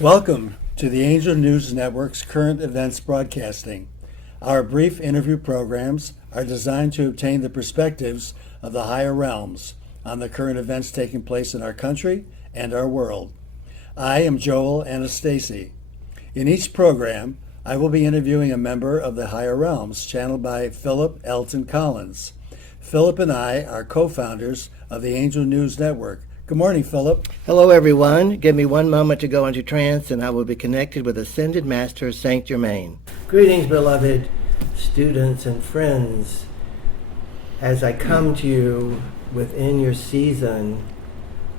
Welcome to the Angel News Network's current events broadcasting. Our brief interview programs are designed to obtain the perspectives of the higher realms on the current events taking place in our country and our world. I am Joel Anastasi. In each program, I will be interviewing a member of the higher realms channeled by Philip Elton Collins. Philip and I are co-founders of the Angel News Network. Good morning, Philip. Hello, everyone. Give me one moment to go into trance, and I will be connected with Ascended Master Saint Germain. Greetings, beloved students and friends, as I come to you within your season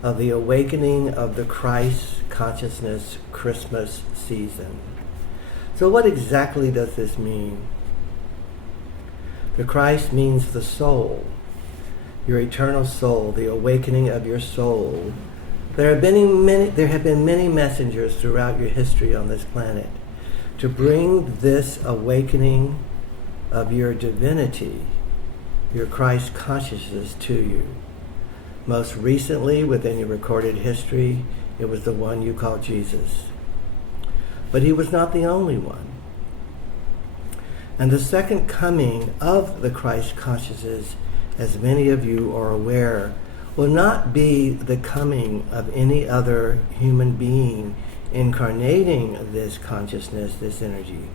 of the awakening of the Christ Consciousness Christmas season. So what exactly does this mean? The Christ means the soul, your eternal soul, the awakening of your soul. There have been many messengers throughout your history on this planet to bring this awakening of your divinity, your Christ consciousness to you. Most recently, within your recorded history, it was the one you call Jesus. But he was not the only one. And the second coming of the Christ consciousness, as many of you are aware, will not be the coming of any other human being incarnating this consciousness, this energy,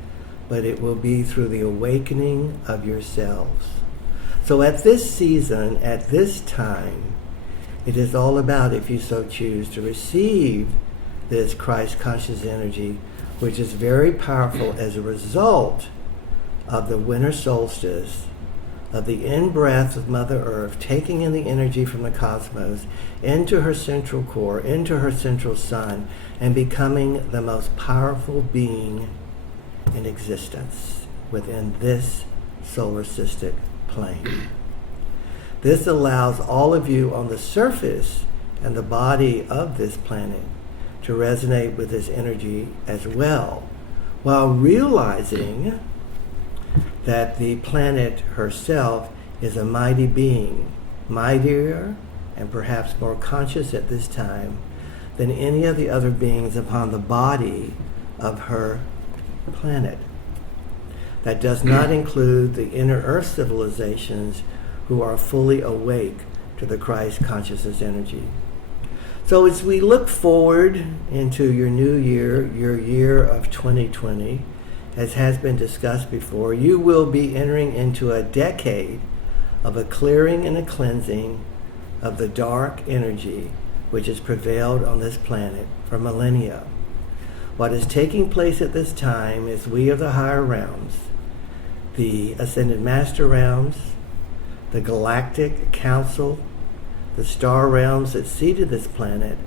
but it will be through the awakening of yourselves. So at this season, at this time, it is all about, if you so choose, to receive this Christ conscious energy, which is very powerful as a result of the winter solstice, of the in-breath of Mother Earth, taking in the energy from the cosmos into her central core, into her central sun, and becoming the most powerful being in existence within this solar system plane. This allows all of you on the surface and the body of this planet to resonate with this energy as well, while realizing that the planet herself is a mighty being, mightier and perhaps more conscious at this time than any of the other beings upon the body of her planet. That does not include the inner Earth civilizations who are fully awake to the Christ consciousness energy. So as we look forward into your new year, your year of 2020, as has been discussed before, you will be entering into a decade of a clearing and a cleansing of the dark energy which has prevailed on this planet for millennia. What is taking place at this time is we of the higher realms, the Ascended Master realms, the Galactic Council, the star realms that seeded this planet,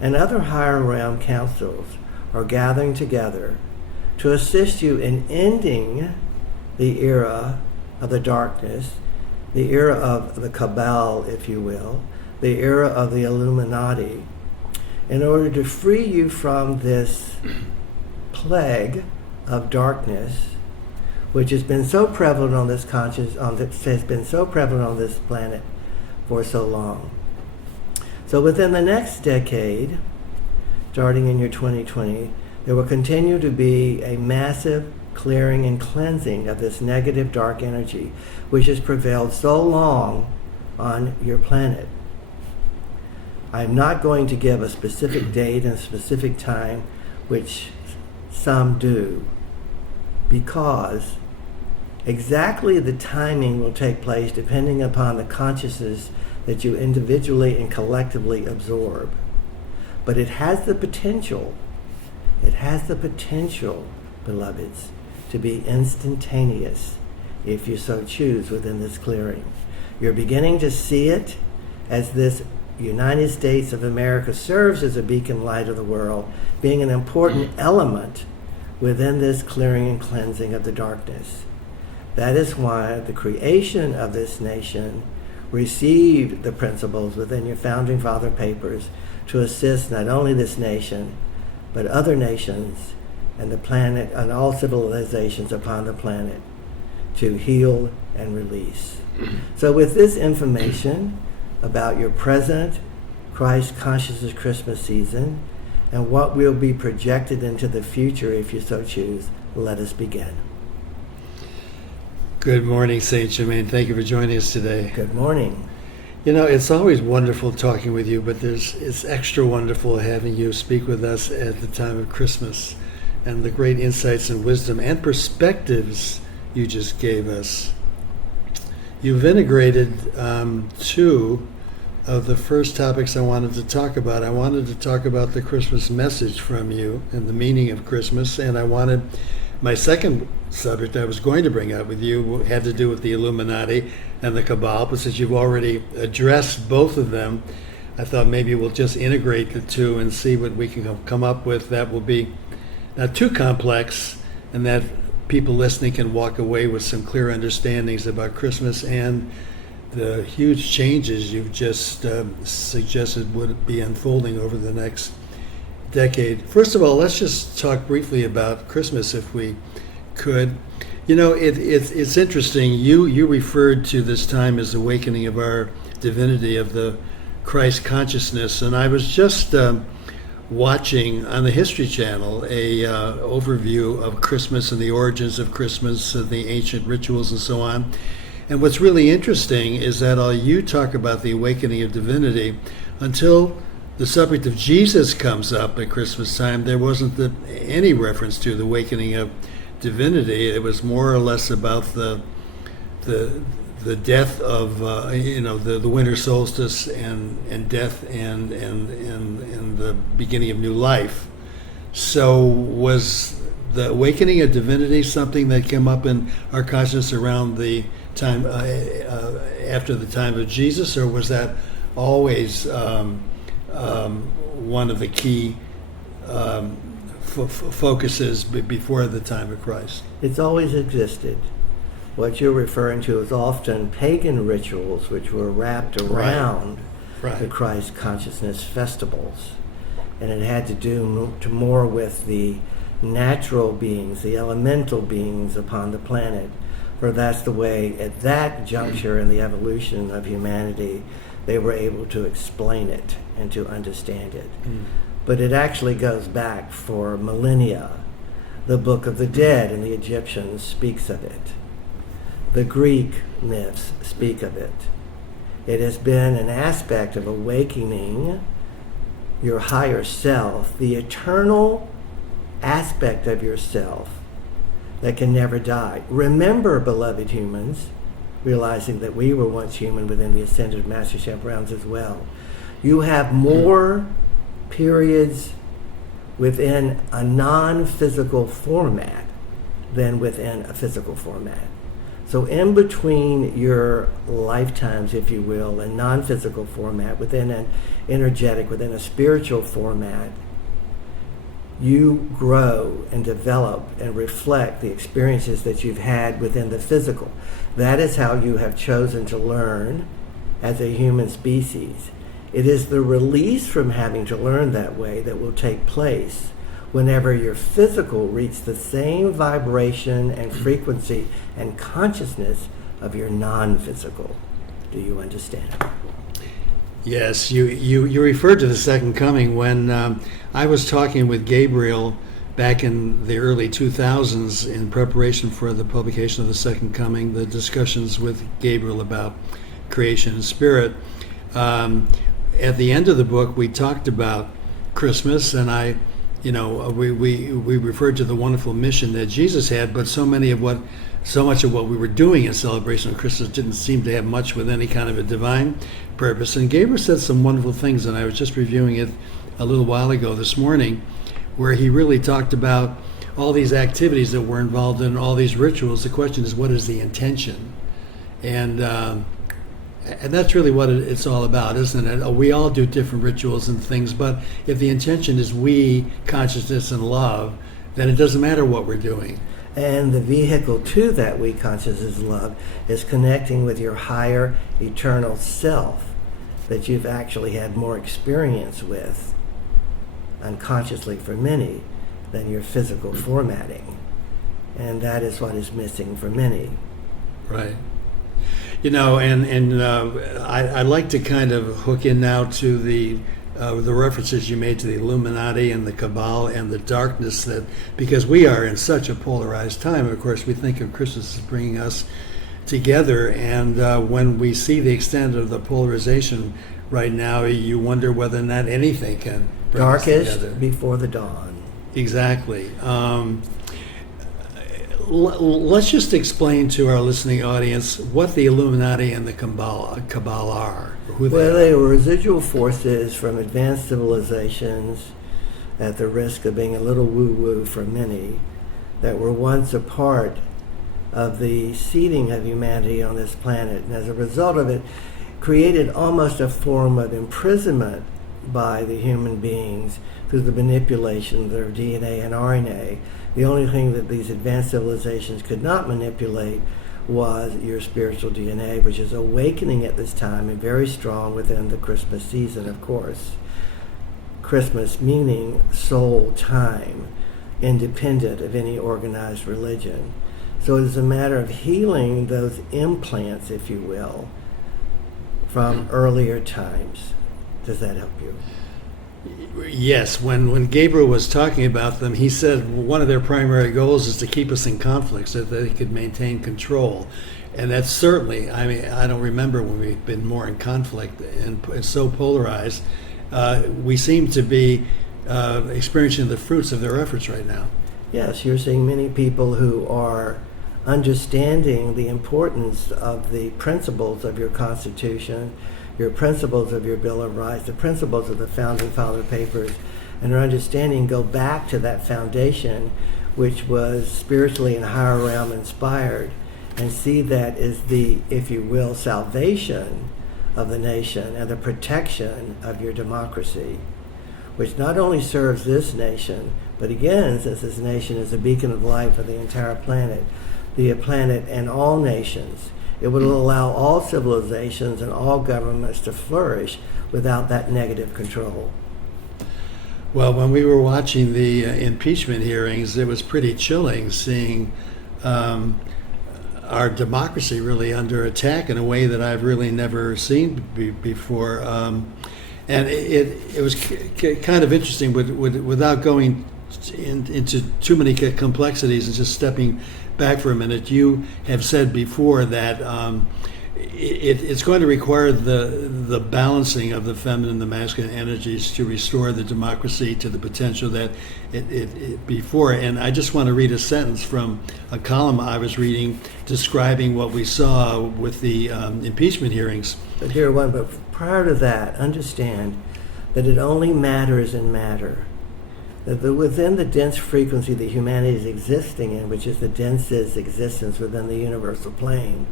and other higher realm councils are gathering together to assist you in ending the era of the darkness, the era of the Cabal, if you will, the era of the Illuminati, in order to free you from this plague of darkness, which has been so prevalent on this has been so prevalent on this planet for so long. So within the next decade, starting in your 2020, there will continue to be a massive clearing and cleansing of this negative dark energy, which has prevailed so long on your planet. I'm not going to give a specific date and a specific time, which some do, because exactly the timing will take place depending upon the consciousness that you individually and collectively absorb. But it has the potential, beloveds, to be instantaneous if you so choose within this clearing. You're beginning to see it as this United States of America serves as a beacon light of the world, being an important element within this clearing and cleansing of the darkness. That is why the creation of this nation received the principles within your Founding Father papers to assist not only this nation, but other nations and the planet and all civilizations upon the planet to heal and release. So with this information about your present Christ Consciousness Christmas season and what will be projected into the future if you so choose. Let us begin. Good morning, St. Germain. Thank you for joining us today. Good morning. You know, it's always wonderful talking with you, but it's extra wonderful having you speak with us at the time of Christmas and the great insights and wisdom and perspectives you just gave us. You've integrated two of the first topics I wanted to talk about. I wanted to talk about the Christmas message from you and the meaning of Christmas, and I wanted my second subject I was going to bring up with you had to do with the Illuminati and the Cabal, but since you've already addressed both of them, I thought maybe we'll just integrate the two and see what we can come up with that will be not too complex and that people listening can walk away with some clear understandings about Christmas and the huge changes you've just suggested would be unfolding over the next decade. First of all, let's just talk briefly about Christmas, if we could. You know, it's interesting. You referred to this time as awakening of our divinity, of the Christ consciousness, and I was just watching on the History Channel a overview of Christmas and the origins of Christmas, the ancient rituals and so on. And what's really interesting is that you talk about the awakening of divinity, until the subject of Jesus comes up at Christmas time, there wasn't any reference to the awakening of divinity. It was more or less about the death of the winter solstice and death and the beginning of new life. So was the awakening of divinity something that came up in our consciousness around the time after the time of Jesus, or was that always one of the key focuses before the time of Christ? It's always existed. What you're referring to is often pagan rituals which were wrapped around the Christ consciousness festivals. And it had to do more with the natural beings, the elemental beings upon the planet. For that's the way, at that juncture in the evolution of humanity, they were able to explain it and to understand it. But it actually goes back for millennia. The Book of the Dead in the Egyptians speaks of it. The Greek myths speak of it. It has been an aspect of awakening your higher self, the eternal aspect of yourself that can never die. Remember, beloved humans, realizing that we were once human within the ascended mastership realms as well. You have more periods within a non-physical format than within a physical format. So in between your lifetimes, if you will, a non-physical format, within an energetic, within a spiritual format, you grow and develop and reflect the experiences that you've had within the physical. That is how you have chosen to learn as a human species. It is the release from having to learn that way that will take place whenever your physical reaches the same vibration and frequency and consciousness of your non-physical. Do you understand? Yes, you referred to the second coming when I was talking with Gabriel back in the early 2000s in preparation for the publication of the second coming, the discussions with Gabriel about creation and spirit. At the end of the book, we talked about Christmas, and we referred to the wonderful mission that Jesus had, but so much of what we were doing in celebration of Christmas didn't seem to have much with any kind of a divine purpose. And Gabriel said some wonderful things, and I was just reviewing it a little while ago this morning, where he really talked about all these activities that were involved in all these rituals. The question is, what is the intention? And that's really what it's all about, isn't it? We all do different rituals and things, but if the intention is we, consciousness, and love, then it doesn't matter what we're doing. And the vehicle to that we, consciousness, and love is connecting with your higher eternal self that you've actually had more experience with, unconsciously for many, than your physical formatting. And that is what is missing for many. Right. You know, and I'd like to kind of hook in now to the the references you made to the Illuminati and the Cabal and the darkness that, because we are in such a polarized time, of course, we think of Christmas as bringing us together, and when we see the extent of the polarization right now, you wonder whether or not anything can bring us Darkest together. before the dawn. Exactly. Let's just explain to our listening audience what the Illuminati and the Cabal are. Who Well, they they are. were residual forces from advanced civilizations, at the risk of being a little woo-woo for many, that were once a part of the seeding of humanity on this planet, and as a result of it, created almost a form of imprisonment by the human beings through the manipulation of their DNA and RNA. The only thing that these advanced civilizations could not manipulate was your spiritual DNA, which is awakening at this time and very strong within the Christmas season, of course. Christmas meaning soul time, independent of any organized religion. So it is a matter of healing those implants, if you will, from earlier times. Does that help you? Yes, when Gabriel was talking about them, he said one of their primary goals is to keep us in conflict so that they could maintain control. And that's certainly, I mean, I don't remember when we've been more in conflict and so polarized. We seem to be experiencing the fruits of their efforts right now. Yes, you're seeing many people who are understanding the importance of the principles of your Constitution, your principles of your Bill of Rights, the principles of the Founding Father Papers, and their understanding go back to that foundation, which was spiritually and higher realm inspired, and see that as the, if you will, salvation of the nation and the protection of your democracy, which not only serves this nation, but again, since this nation is a beacon of light for the entire planet, the planet and all nations, it would allow all civilizations and all governments to flourish without that negative control. Well, when we were watching the impeachment hearings, it was pretty chilling seeing our democracy really under attack in a way that I've really never seen before. And it was kind of interesting without going into too many complexities and just stepping back for a minute. You have said before that it's going to require the balancing of the feminine and the masculine energies to restore the democracy to the potential that it before. And I just want to read a sentence from a column I was reading describing what we saw with the impeachment hearings. But dear one, but prior to that, understand that it only matters in matter. That within the dense frequency that humanity is existing in, which is the densest existence within the universal plane,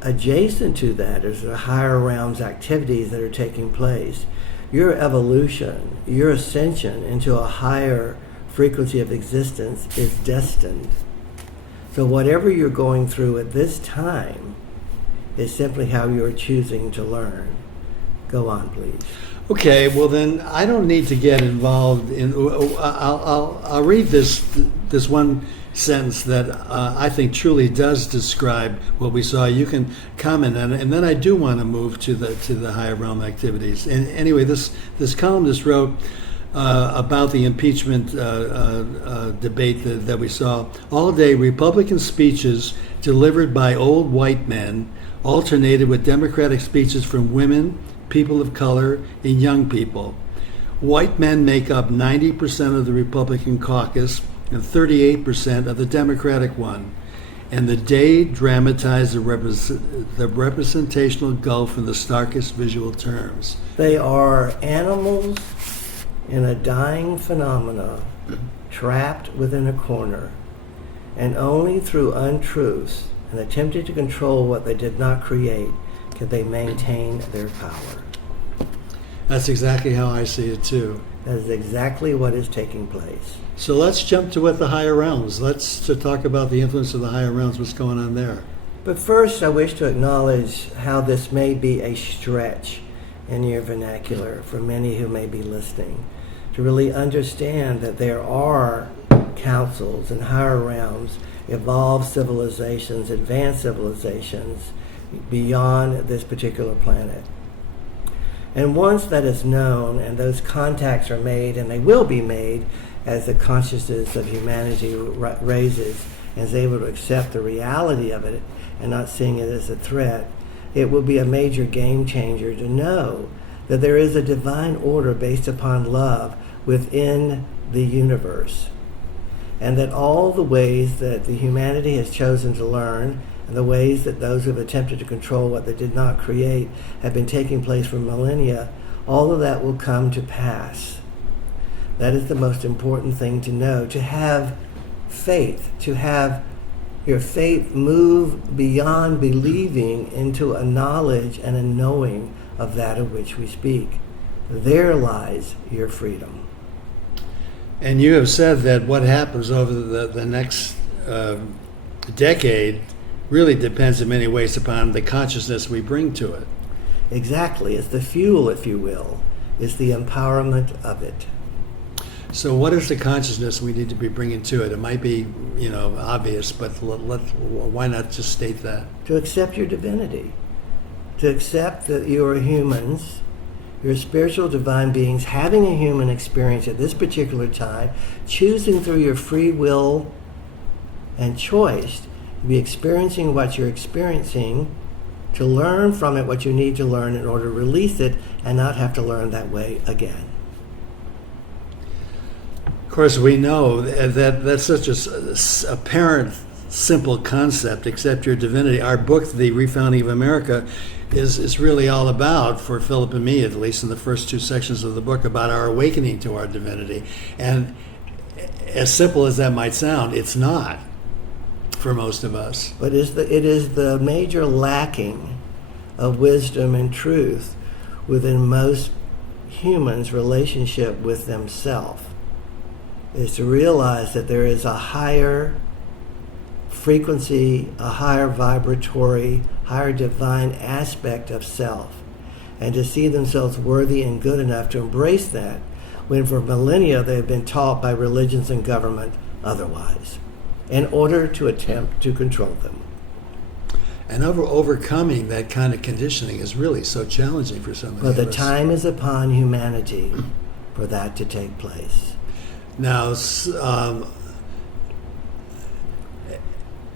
adjacent to that is the higher realms activities that are taking place. Your evolution, your ascension into a higher frequency of existence is destined. So whatever you're going through at this time is simply how you're choosing to learn. Go on, please. Okay, well then I don't need to get involved in. I'll read this one sentence that I think truly does describe what we saw. You can comment on it, and then I do want to move to the higher realm activities. And anyway, this columnist wrote about the impeachment debate that we saw all day. Republican speeches delivered by old white men alternated with Democratic speeches from women, people of color, and young people. White men make up 90% of the Republican caucus and 38% of the Democratic one. And the day dramatized the representational gulf in the starkest visual terms. They are animals in a dying phenomena, trapped within a corner, and only through untruths and attempting to control what they did not create can they maintain their power. That's exactly how I see it too. That is exactly what is taking place. So let's jump to what the higher realms. Let's talk about the influence of the higher realms, what's going on there. But first, I wish to acknowledge how this may be a stretch in your vernacular for many who may be listening, to really understand that there are councils and higher realms, evolved civilizations, advanced civilizations beyond this particular planet. And once that is known and those contacts are made, and they will be made as the consciousness of humanity raises and is able to accept the reality of it and not seeing it as a threat, it will be a major game changer to know that there is a divine order based upon love within the universe. And that all the ways that the humanity has chosen to learn and the ways that those who have attempted to control what they did not create have been taking place for millennia, all of that will come to pass. That is the most important thing to know, to have faith, to have your faith move beyond believing into a knowledge and a knowing of that of which we speak. There lies your freedom. And you have said that what happens over the next decade really depends in many ways upon the consciousness we bring to it. Exactly. It's the fuel, if you will. It's the empowerment of it. So what is the consciousness we need to be bringing to it? It might be, obvious, but why not just state that? To accept your divinity. To accept that you are humans, you're spiritual divine beings having a human experience at this particular time, choosing through your free will and choice to be experiencing what you're experiencing, to learn from it what you need to learn in order to release it and not have to learn that way again. Of course, we know that that's such a apparent, simple concept, accept your divinity. Our book, The Refounding of America, is really all about, for Philip and me, at least in the first two sections of the book, about our awakening to our divinity. And as simple as that might sound, it's not for most of us. But it is the major lacking of wisdom and truth within most humans' relationship with themselves, is to realize that there is a higher frequency, a higher vibratory, higher divine aspect of self, and to see themselves worthy and good enough to embrace that, when for millennia they have been taught by religions and government otherwise, in order to attempt to control them. And overcoming that kind of conditioning is really so challenging for so many of us. But the time is upon humanity for that to take place. Now,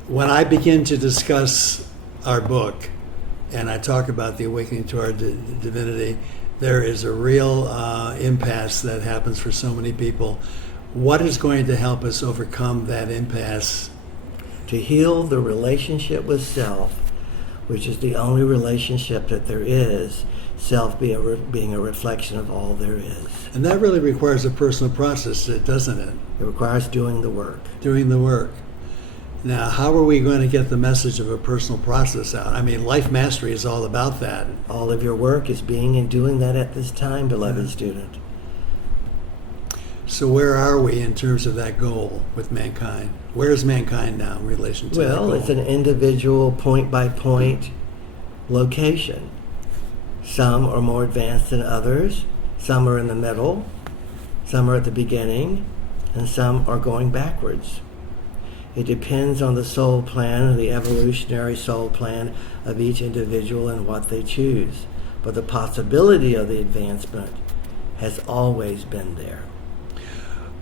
when I begin to discuss our book and I talk about the awakening to our divinity, there is a real impasse that happens for so many people. What is going to help us overcome that impasse? To heal the relationship with self, which is the only relationship that there is, self being a reflection of all there is. And that really requires a personal process, doesn't it? It requires doing the work. Doing the work. Now, how are we going to get the message of a personal process out? I mean, Life Mastery is all about that. All of your work is being and doing that at this time, beloved student. So where are we in terms of that goal with mankind? Where is mankind now in relation to that goal? Well, it's an individual point-by-point location. Some are more advanced than others. Some are in the middle. Some are at the beginning. And some are going backwards. It depends on the soul plan and the evolutionary soul plan of each individual and what they choose. But the possibility of the advancement has always been there.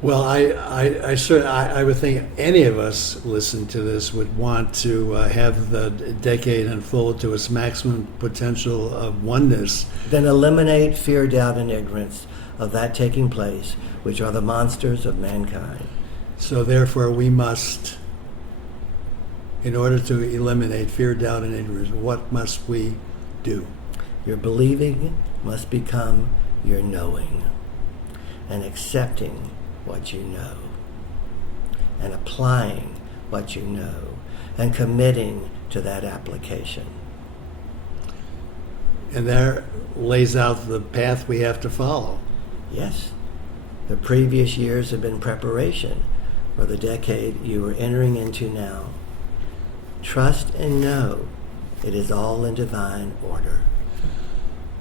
Well, I would think any of us listening to this would want to have the decade unfold to its maximum potential of oneness. Then eliminate fear, doubt, and ignorance of that taking place, which are the monsters of mankind. So therefore we must, in order to eliminate fear, doubt, and ignorance, what must we do? Your believing must become your knowing, and accepting what you know, and applying what you know, and committing to that application. And there lays out the path we have to follow. Yes. The previous years have been preparation for the decade you are entering into now. Trust and know it is all in divine order.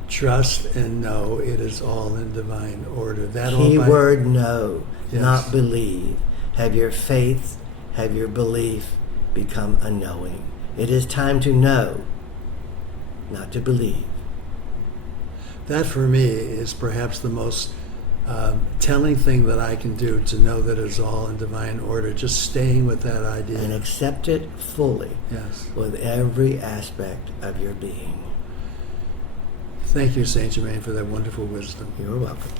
Trust and know it is all in divine order. Key word know, yes. Not believe. Have your faith, have your belief become a knowing. It is time to know, not to believe. That for me is perhaps the most telling thing that I can do, to know that it's all in divine order. Just staying with that idea. And accept it fully. Yes. With every aspect of your being. Thank you, Saint Germain, for that wonderful wisdom. You're welcome.